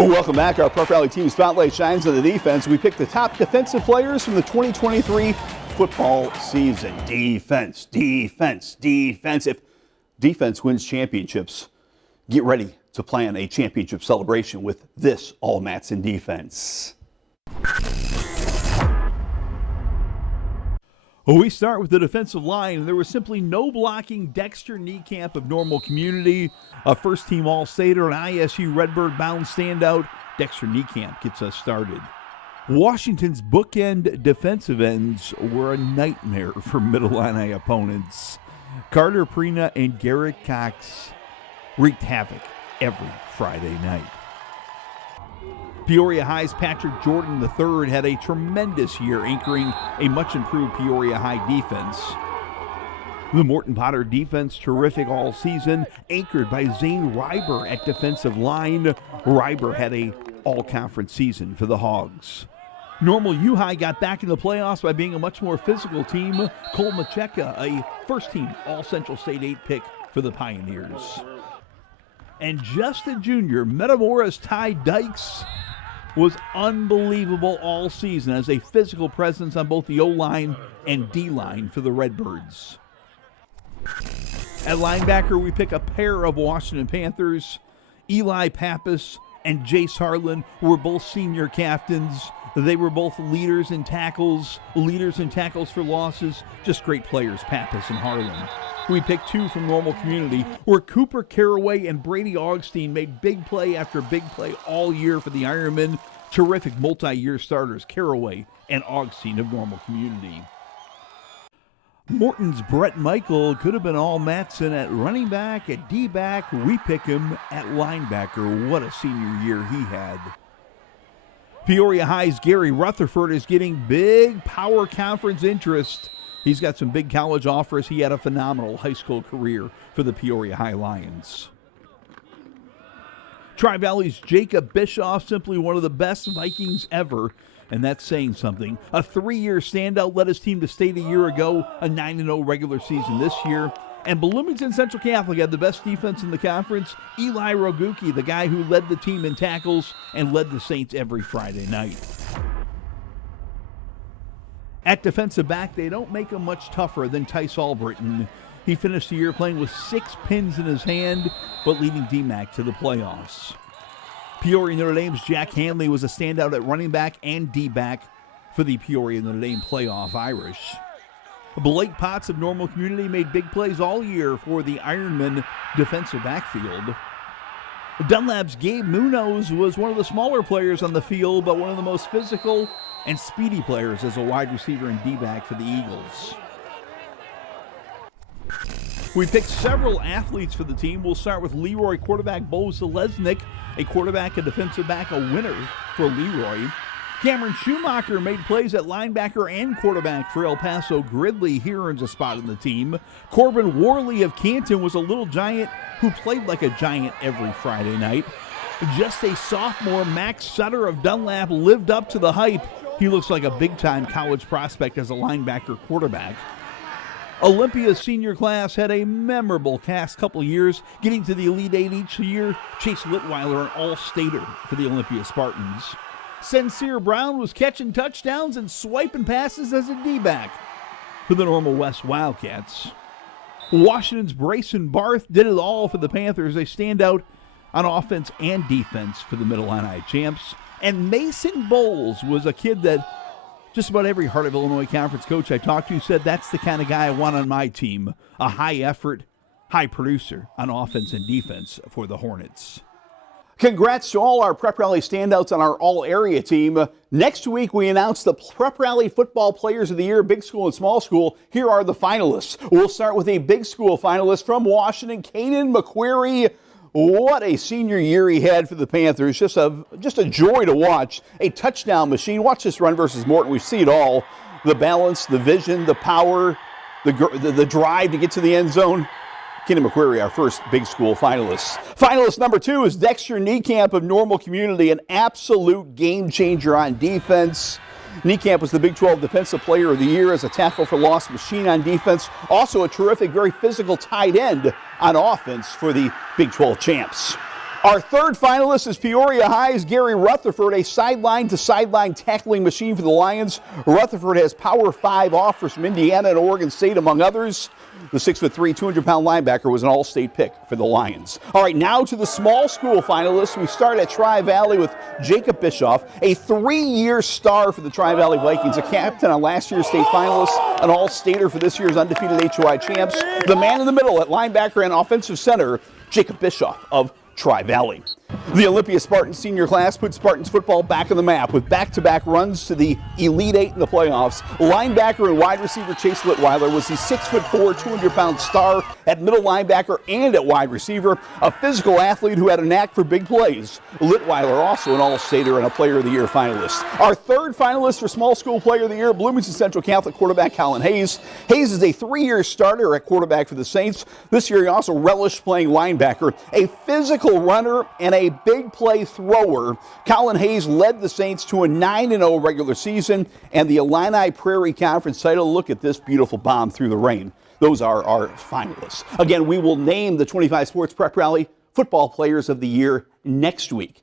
Well, welcome back. Our Prep Rally Team Spotlight shines on the defense. We picked the top defensive players from the 2023 football season. Defense, defense, defense. If defense wins championships, get ready to plan a championship celebration with this All Matson defense. We start with the defensive line. There was simply no blocking Dexter Niekamp of Normal Community, a first-team All-Stater, an ISU Redbird bound standout. Dexter Niekamp gets us started. Washington's bookend defensive ends were a nightmare for Middle Illini opponents. Carter Prina and Garrett Cox wreaked havoc every Friday night. Peoria High's Patrick Jordan III had a tremendous year anchoring a much-improved Peoria High defense. The Morton Potter defense terrific all season, anchored by Zane Reiber at defensive line. Reiber had a all-conference season for the Hogs. Normal U-High got back in the playoffs by being a much more physical team. Cole Macheka, a first-team All-Central State 8 pick for the Pioneers. And just a junior, Metamora's Ty Dykes was unbelievable all season as a physical presence on both the O-line and D-line for the Redbirds. At linebacker, we pick a pair of Washington Panthers. Eli Pappas and Jace Harlan were both senior captains. They were both leaders in tackles for losses. Just great players, Pappas and Harlan. We picked two from Normal Community, where Cooper Caraway and Brady Augustine made big play after big play all year for the Ironmen. Terrific multi-year starters, Caraway and Augustine of Normal Community. Morton's Brett Michael could have been all Matson at running back, at D-back. We pick him at linebacker. What a senior year he had. Peoria High's Gary Rutherford is getting big power conference interest. He's got some big college offers. He had a phenomenal high school career for the Peoria High Lions. Tri-Valley's Jacob Bischoff, simply one of the best Vikings ever, and that's saying something. A 3-year standout, led his team to state a year ago, a 9-0 regular season this year. And Bloomington Central Catholic had the best defense in the conference. Eli Roguki, the guy who led the team in tackles and led the Saints every Friday night. At defensive back, they don't make him much tougher than Tice Albritton. He finished the year playing with 6 pins in his hand, but leading DMAC to the playoffs. Peoria Notre Dame's Jack Hanley was a standout at running back and D-back for the Peoria Notre Dame playoff Irish. Blake Potts of Normal Community made big plays all year for the Ironman defensive backfield. Dunlap's Gabe Munoz was one of the smaller players on the field, but one of the most physical and speedy players as a wide receiver and D-back for the Eagles. We picked several athletes for the team. We'll start with Leroy quarterback Bo Zalesnik, a quarterback and defensive back, a winner for Leroy. Cameron Schumacher made plays at linebacker and quarterback for El Paso Gridley. He earns a spot in the team. Corbin Worley of Canton was a little giant who played like a giant every Friday night. Just a sophomore, Max Sutter of Dunlap lived up to the hype. He looks like a big-time college prospect as a linebacker quarterback. Olympia's senior class had a memorable cast couple years, getting to the Elite Eight each year. Chase Litweiler, an all-stater for the Olympia Spartans. Sincere Brown was catching touchdowns and swiping passes as a D-back for the Normal West Wildcats. Washington's Brayson Barth did it all for the Panthers. They stand out on offense and defense for the Middle Illini champs. And Mason Bowles was a kid that just about every Heart of Illinois Conference coach I talked to said that's the kind of guy I want on my team. A high effort, high producer on offense and defense for the Hornets. Congrats to all our Prep Rally standouts on our all-area team. Next week, we announce the Prep Rally Football Players of the Year, Big School and Small School. Here are the finalists. We'll start with a Big School finalist from Washington, Caden McQuarrie. What a senior year he had for the Panthers. Just a joy to watch. A touchdown machine. Watch this run versus Morton. We see it all. The balance, the vision, the power, the drive to get to the end zone. Caden McQuarrie, our first Big School finalist. Finalist number 2 is Dexter Niekamp of Normal Community, an absolute game changer on defense. Niekamp was the Big 12 Defensive Player of the Year as a tackle for loss machine on defense. Also a terrific, very physical tight end on offense for the Big 12 champs. Our third finalist is Peoria High's Gary Rutherford, a sideline-to-sideline tackling machine for the Lions. Rutherford has Power 5 offers from Indiana and Oregon State, among others. The 6'3", 200-pound linebacker was an all-state pick for the Lions. All right, now to the small school finalists. We start at Tri-Valley with Jacob Bischoff, a 3-year star for the Tri-Valley Vikings, a captain on last year's state finalists, an all-stater for this year's undefeated HOI champs. The man in the middle at linebacker and offensive center, Jacob Bischoff of Tri-Valley. The Olympia Spartans senior class put Spartans football back on the map with back-to-back runs to the Elite Eight in the playoffs. Linebacker and wide receiver Chase Litweiler was the 6'4", 200-pound star at middle linebacker and at wide receiver, a physical athlete who had a knack for big plays. Litweiler also an All-Stater and a Player of the Year finalist. Our third finalist for Small School Player of the Year, Bloomington Central Catholic quarterback Colin Hayes. Hayes is a 3-year starter at quarterback for the Saints. This year he also relished playing linebacker, a physical runner and a big play thrower. Colin Hayes led the Saints to a 9-0 regular season and the Illini Prairie Conference title. Look at this beautiful bomb through the rain. Those are our finalists. Again, we will name the 25 Sports Prep Rally Football Players of the Year next week.